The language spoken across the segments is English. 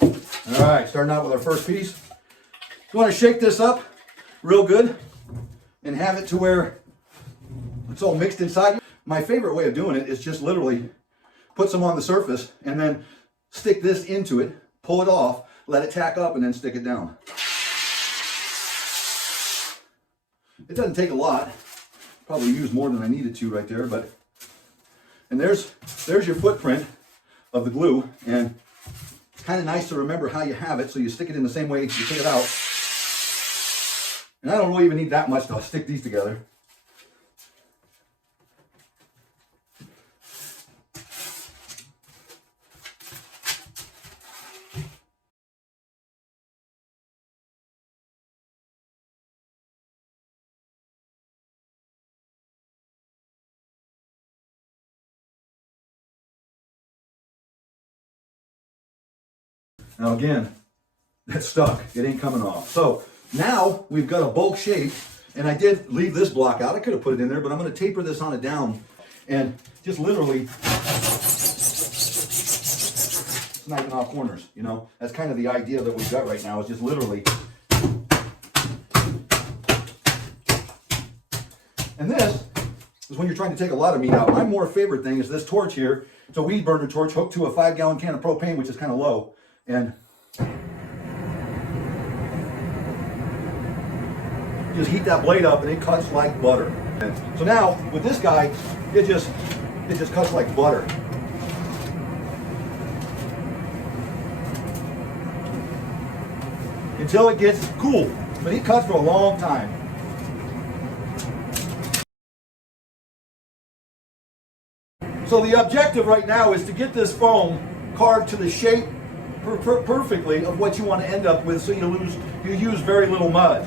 All right, starting out with our first piece. You want to shake this up real good and have it to where it's all mixed inside. My favorite way of doing it is just literally put some on the surface and then stick this into it, pull it off, let it tack up, and then stick it down. It doesn't take a lot. Probably used more than I needed to right there, but and there's your footprint of the glue, and it's kind of nice to remember how you have it, so you stick it in the same way you take it out. And I don't really even need that much to stick these together. Now again, that's stuck. It ain't coming off. So now we've got a bulk shape, and I did leave this block out. I could have put it in there, but I'm going to taper this on it down and just literally sniping off corners. You know, that's kind of the idea that we've got right now, is just literally. And this is when you're trying to take a lot of meat out. My more favorite thing is this torch here. It's a weed burner torch hooked to a 5-gallon can of propane, which is kind of low. And just heat that blade up, and it cuts like butter. And so now with this guy, it just cuts like butter. Until it gets cool, but it cuts for a long time. So the objective right now is to get this foam carved to the shape perfectly of what you want to end up with, so you use very little mud.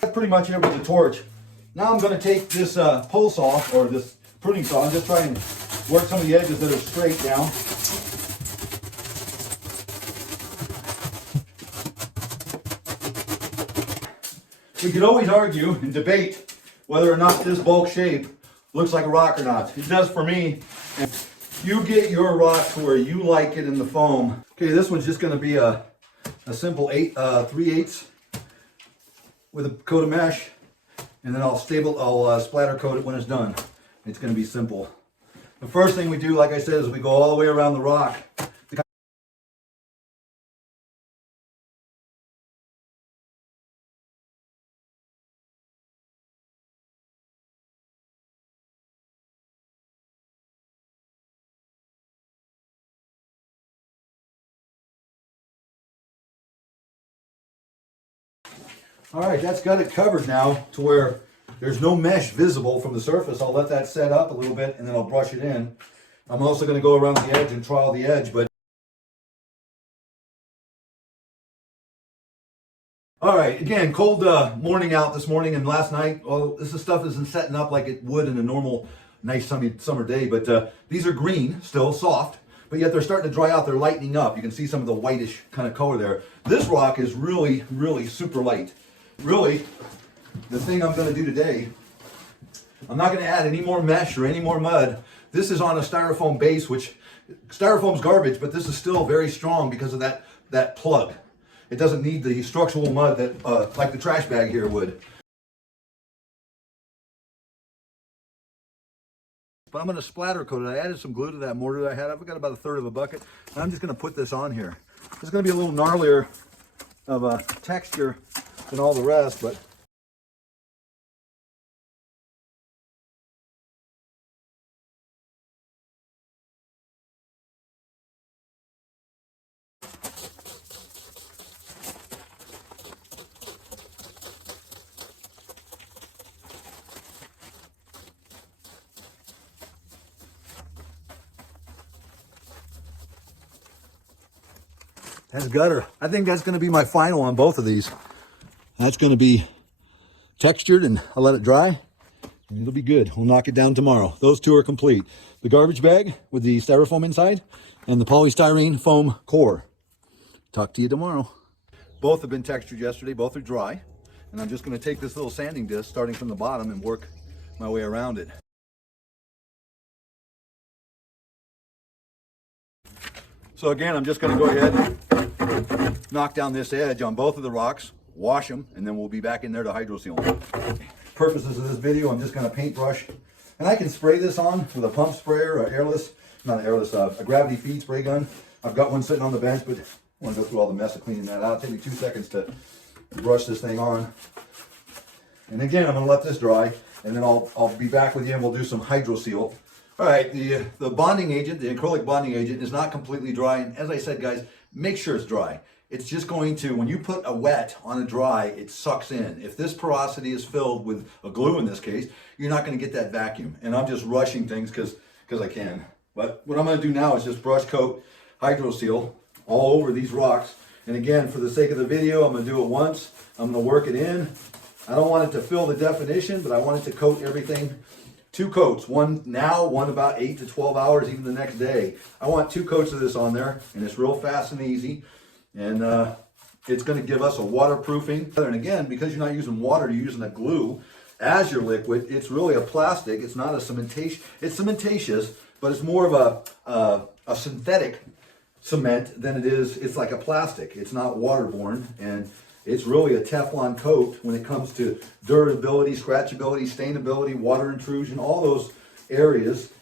That's pretty much it with the torch. Now I'm going to take this pull saw, or this pruning saw, and just try and work some of the edges that are straight down. We could always argue and debate whether or not this bulk shape looks like a rock or not. It does for me. And you get your rock to where you like it in the foam. Okay, this one's just going to be a simple 3/8 with a coat of mesh, and then I'll splatter coat it when it's done. It's going to be simple. The first thing we do, like I said, is we go all the way around the rock. All right, that's got it covered now to where there's no mesh visible from the surface. I'll let that set up a little bit, and then I'll brush it in. I'm also going to go around the edge and trowel the edge, but all right, again, cold morning out this morning and last night. Well, this stuff isn't setting up like it would in a normal, nice sunny summer day, but these are green, still soft, but yet they're starting to dry out. They're lightening up. You can see some of the whitish kind of color there. This rock is really, really super light. Really, the thing I'm going to do today, I'm not going to add any more mesh or any more mud. This is on a styrofoam base, which styrofoam's garbage, but this is still very strong because of that plug. It doesn't need the structural mud that like the trash bag here would. But I'm going to splatter coat it. I added some glue to that mortar that I had. I've got about 1/3 of a bucket. And I'm just going to put this on here. It's going to be a little gnarlier of a texture than all the rest, but that's gutter. I think that's going to be my final on both of these. That's going to be textured, and I'll let it dry, and it'll be good. We'll knock it down tomorrow. Those two are complete. The garbage bag with the styrofoam inside, and the polystyrene foam core. Talk to you tomorrow. Both have been textured yesterday, both are dry. And I'm just gonna take this little sanding disc starting from the bottom and work my way around it. So again, I'm just gonna go ahead and knock down this edge on both of the rocks, wash them, and then we'll be back in there to hydro seal them. Purposes of this video, I'm just gonna paintbrush, and I can spray this on with a pump sprayer, or a gravity feed spray gun. I've got one sitting on the bench, but I want to go through all the mess of cleaning that out. Take me 2 seconds to brush this thing on. And again, I'm gonna let this dry, and then I'll be back with you and we'll do some hydro seal. All right, the bonding agent, the acrylic bonding agent, is not completely dry. And as I said, guys, make sure it's dry. It's just going to, when you put a wet on a dry, it sucks in. If this porosity is filled with a glue in this case, you're not gonna get that vacuum. And I'm just rushing things because I can. But what I'm gonna do now is just brush coat hydro seal all over these rocks. And again, for the sake of the video, I'm gonna do it once. I'm gonna work it in. I don't want it to fill the definition, but I want it to coat everything. 2 coats, one now, one about 8 to 12 hours, even the next day. I want 2 coats of this on there, and it's real fast and easy. And it's gonna give us a waterproofing. And again, because you're not using water, you're using a glue as your liquid. It's really a plastic. It's not a cementation. It's cementatious, but it's more of a synthetic cement than it is. It's like a plastic. It's not waterborne, and it's really a Teflon coat when it comes to durability, scratchability, stainability, water intrusion, all those areas.